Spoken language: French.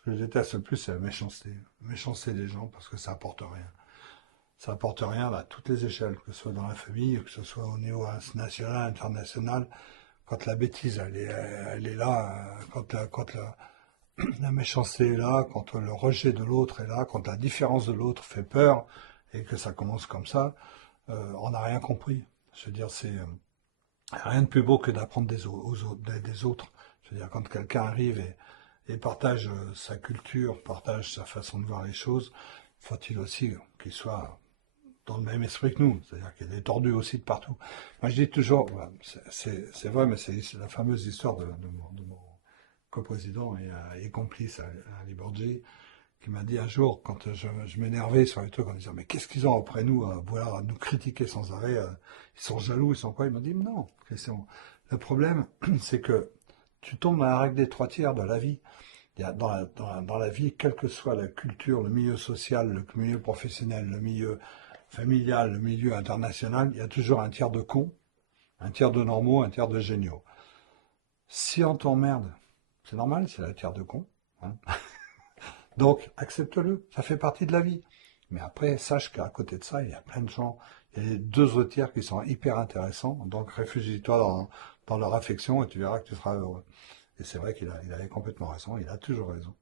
Ce que je déteste le plus, c'est la méchanceté. La méchanceté des gens, parce que ça apporte rien. Ça apporte rien à toutes les échelles, que ce soit dans la famille, que ce soit au niveau national, international. Quand la bêtise, elle est là, la méchanceté est là, quand le rejet de l'autre est là, quand la différence de l'autre fait peur, et que ça commence comme ça, on n'a rien compris. Je veux dire, c'est rien de plus beau que d'apprendre des autres. Je veux dire, quand quelqu'un arrive et partage sa culture, partage sa façon de voir les choses, faut-il aussi qu'il soit dans le même esprit que nous. C'est-à-dire qu'il y a des tordus aussi de partout. Moi, je dis toujours, voilà, c'est vrai, mais c'est la fameuse histoire de mon coprésident et complice à Liborgi, qui m'a dit un jour, quand je m'énervais sur les trucs en disant, mais qu'est-ce qu'ils ont après nous à vouloir nous critiquer sans arrêt, ils sont jaloux, ils sont quoi? Il m'a dit, non, Christian, le problème, c'est que tu tombes dans la règle des trois tiers de la vie. Il y a dans la vie, quelle que soit la culture, le milieu social, le milieu professionnel, le milieu familial, le milieu international, il y a toujours un tiers de cons, un tiers de normaux, un tiers de géniaux. Si on t'emmerde, c'est normal, c'est la tiers de cons, hein. Donc, accepte-le, ça fait partie de la vie. Mais après, sache qu'à côté de ça, il y a plein de gens, il y a les deux autres tiers qui sont hyper intéressants, donc réfugie-toi dans leur affection et tu verras que tu seras heureux. Et c'est vrai il avait complètement raison, il a toujours raison.